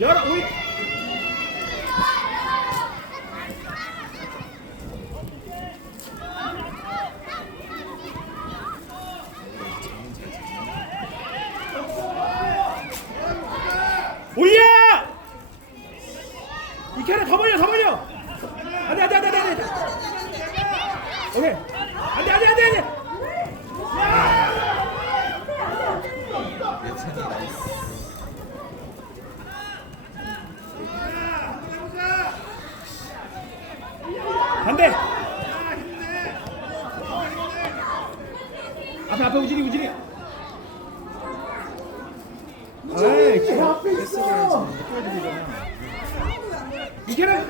Yara, wait! 앞에 앞에 우진이 우진이. 아이, 앞에 있어. 이겨라.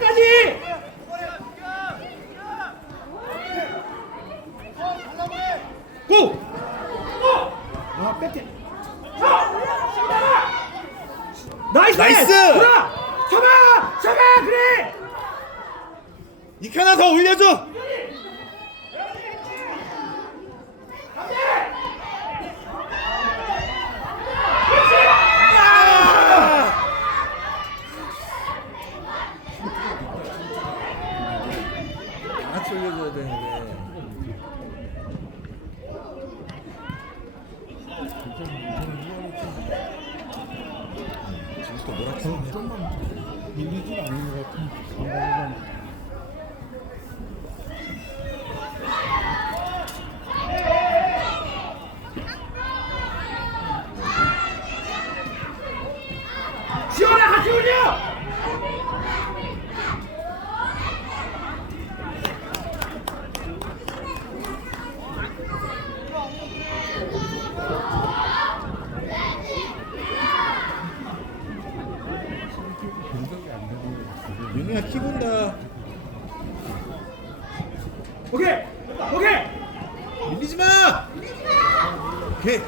나 키본다. 오케이! 오케이! 밀리지 마! 밀리지 마! 오케이.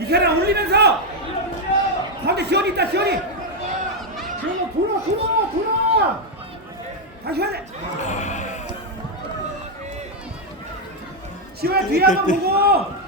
이사람 올리면서 가운데 지원이 있다 시원이 지원아 돌아 돌아 돌아. 다시 해야 돼. 지원아 뒤에 한번 보고.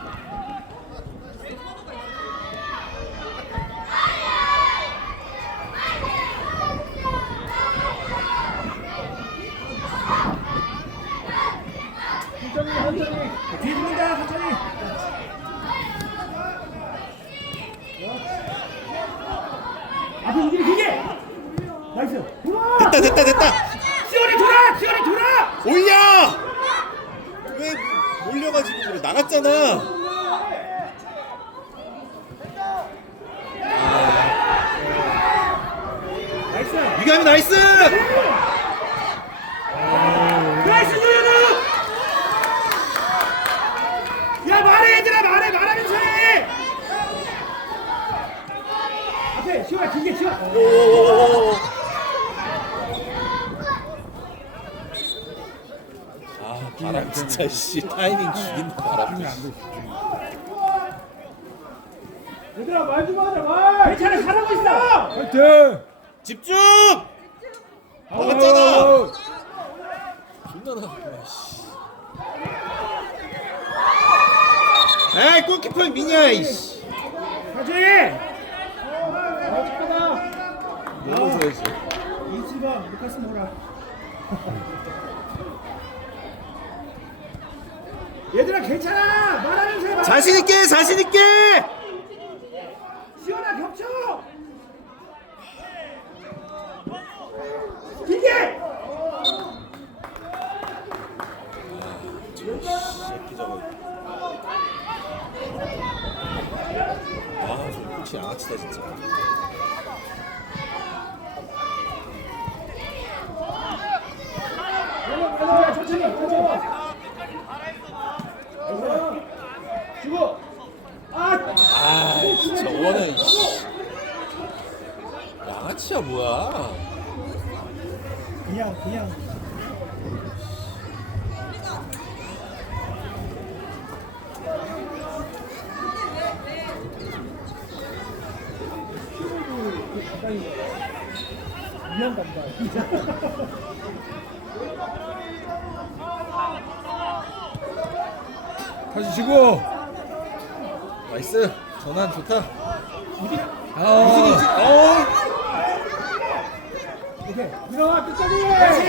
움직여 나이스. 돌아 됐다 됐다 됐다. 시원이 돌아! 시원이 돌아! 올려! 왜 몰려가지고 그래? 나갔잖아. 나이스 위감이 나이스 나이스 유현우 야 말해 얘들아 말해 말하면서 해 앞에 시원아 길게 시원 아 바람 진짜 씨 타이밍 죽인다 바람. 얘들아 말 좀 하자 말. 괜찮아 잘하고 있어. 파이팅! 집중! 나갔잖아 존나 씨. 에이 골키퍼 미냐 이씨. 가지 넘어서야지 이수가 루카스 모라. 얘들아 괜찮아. 말하면서 해봐 자신 있게 자신 있게. 시원아 겹쳐 길게 새끼 저거 아저 코치 양아치다 진짜 얘들아 천천히 천천히 주고 아 아 진짜 원은 씨. 양아치야 뭐야 그냥 그냥 이형 간다 다시 치고. 나이스. 전환 좋다. 아 무슨 어. 오케이. 들어와 끝까지 다시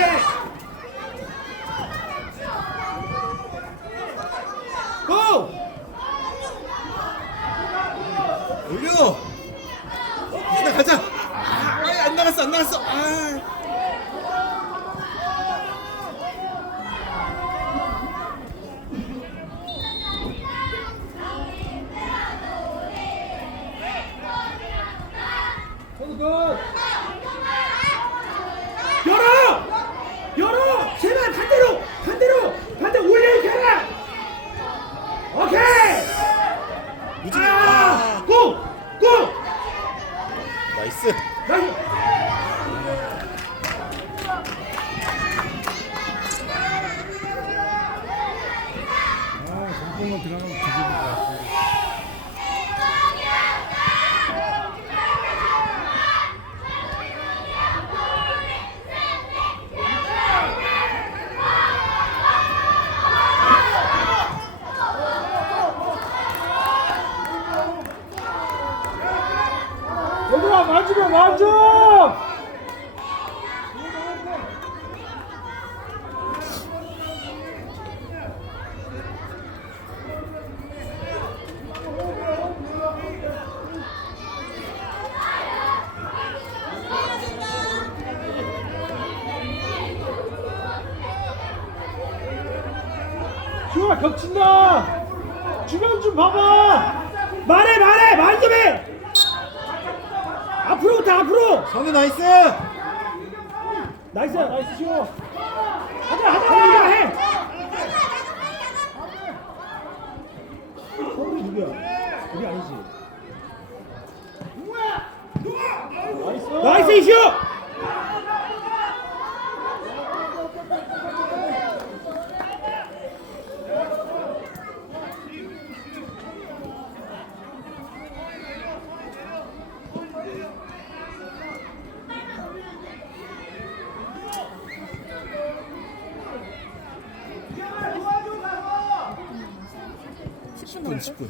고! 올려 유진아 가자 아, 아이, 안 나갔어 아 손 끝! 열어! 열어! 제발 반대로! 반대로! 반대 올려 이렇게 하라! 오케이! 유진아 아! 아, 고! 고! 나이스 나이스! 아 정통만 들어가면 뒤집을 것 같은데 얘들아 만지면 만져! 주아 겹친다! 주변 좀 봐봐! 말해 말해 말 좀 해! 앞으로부터 앞으로! 성우 나이스 나이스 나이스 쉬워 하자 하자 하자 해 성우 누구야? 우리 아니지 나이스 나이스 이슈 십분 10분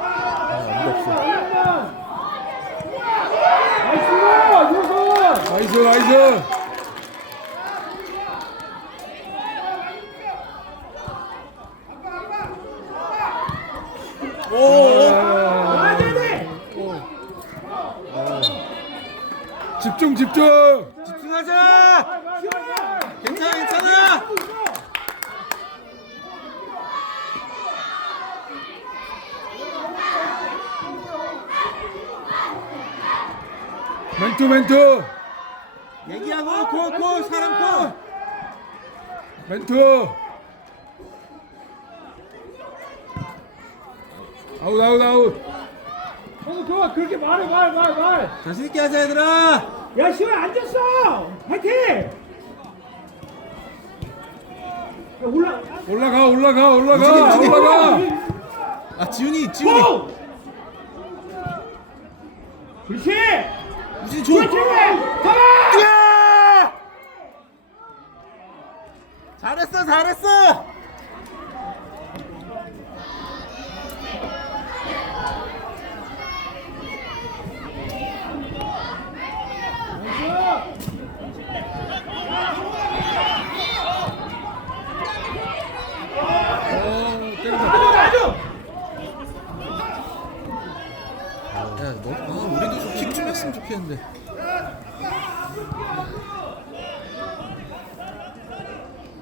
아 아무도 없어 나이스 유선 나이스 나이스 오오 나야 돼 집중 집중하자 괜찮아 괜찮아 멘투 멘투 얘기하고 콜콜 사람 콜 멘투 아웃 아웃 아웃 어 좋아 그렇게 말해 말 말 말. 자신 있게 하자 얘들아 야 시원 앉았어. 파이팅. 야, 올라. 올라가 올라가 올라가 우진이, 우진이. 올라가 아 지훈이 지훈이 고! 그렇지. 우진이 줘. 가라. 야! 잘했어 잘했어 어 때린다 나도 나도. 야너 아, 우리도 좀 좋겠는데.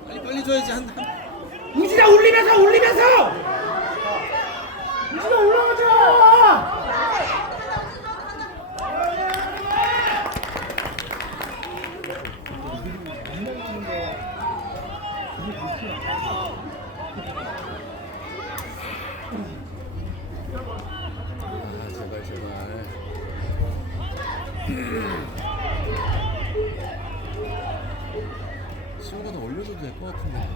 빨리 빨리 줘야지. 한, 한. 우진아 올리면서 올리면서. 우진아 올라가자. 아, 제발 제발 시호가 더 올려줘도 될 것 같은데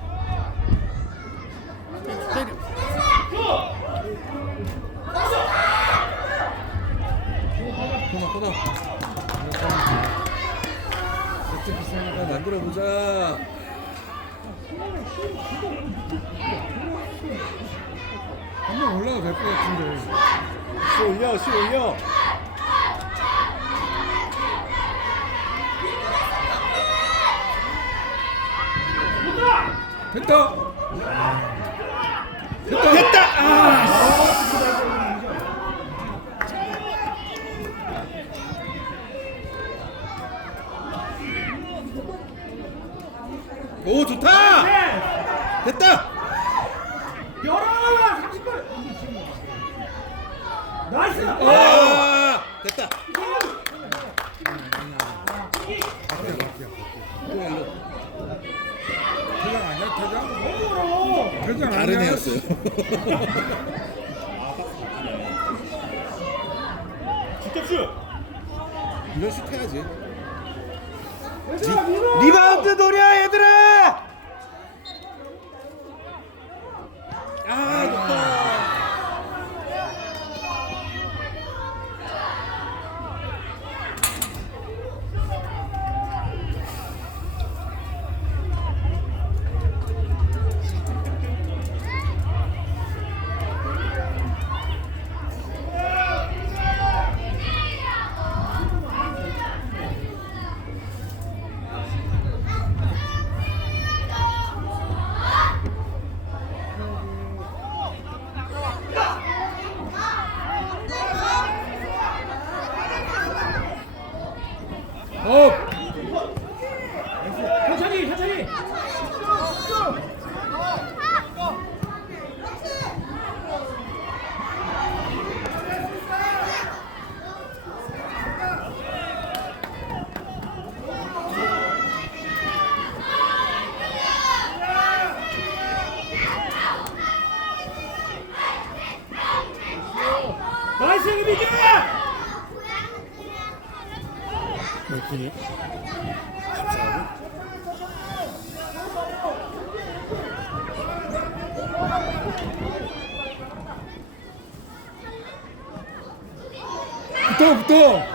코너 코너 세트 비싸니까 만들어 보자 한명 올라가 될것 같은데. 시 올려 시 올려. 됐다. 됐다. 됐다. 아오 좋다. 네. 됐다 열어. 30분. 나이스. 아 됐다 퇴장 아니야 퇴장? 열어. 퇴장 다른 아니야 애였어요 이런 슛 해야지 얘들아 밀어. 리바운드 노려 얘들아 아 높다 업 천천히 천천히. 나 붙어 붙어 붙어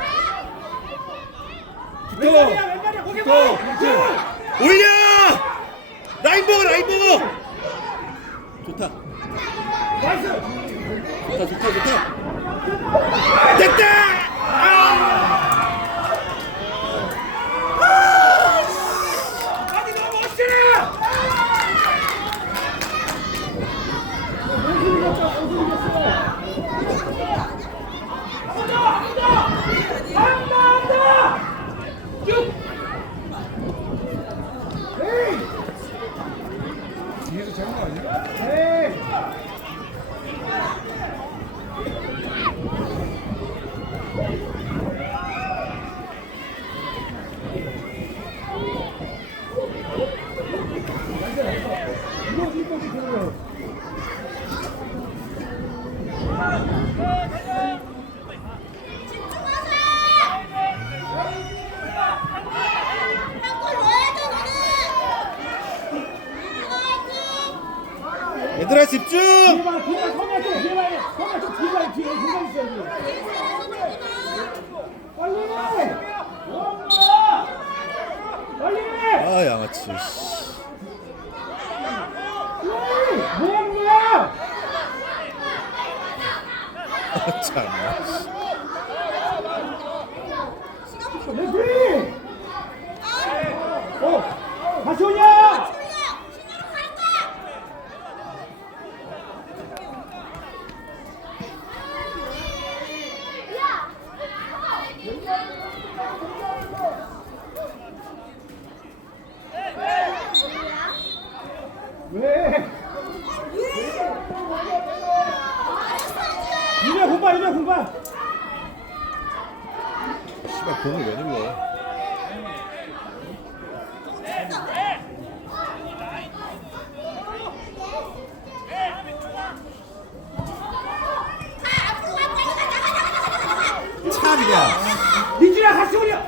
민준아 같이 오냐?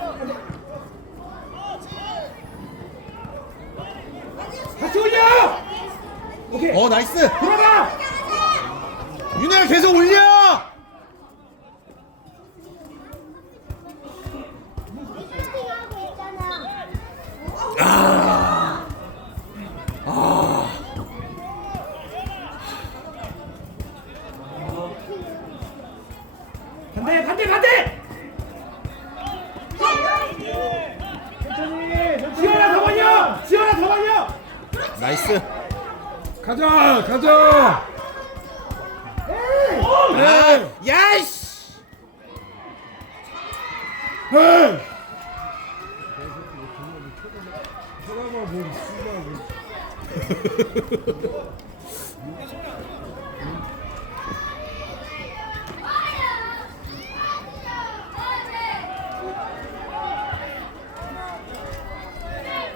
같이 오냐? 오케이 어 나이스 돌아가! 윤혜가 계속 올려 아, 야이씨! 헤이 쳐다봐 뭘 씨발 뭘.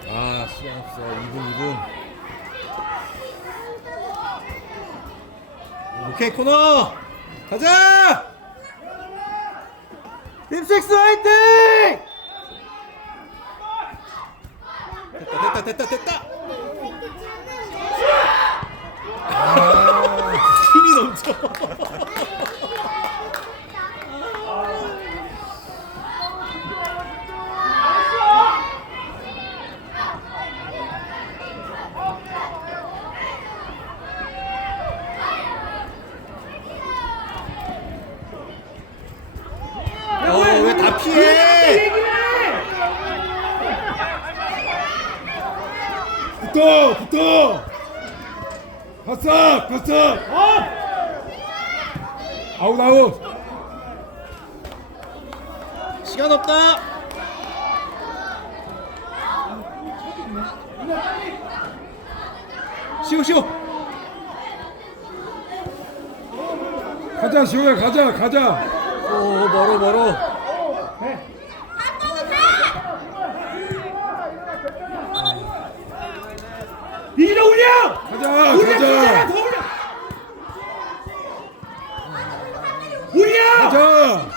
아 시간 없어 2분 2분. 오케이 코너 가자! 립식스 화이팅! 됐다 됐다 됐다 됐다. 아, 힘이 넘쳐 어 왜 다 피해 붙어 붙어 바싹 어! 아웃 아웃. 시간 없다. 쉬우 쉬우 가자 시호야 가자 가자. 오 멀어 멀어. 민준아 올려! 가자! 가자 가자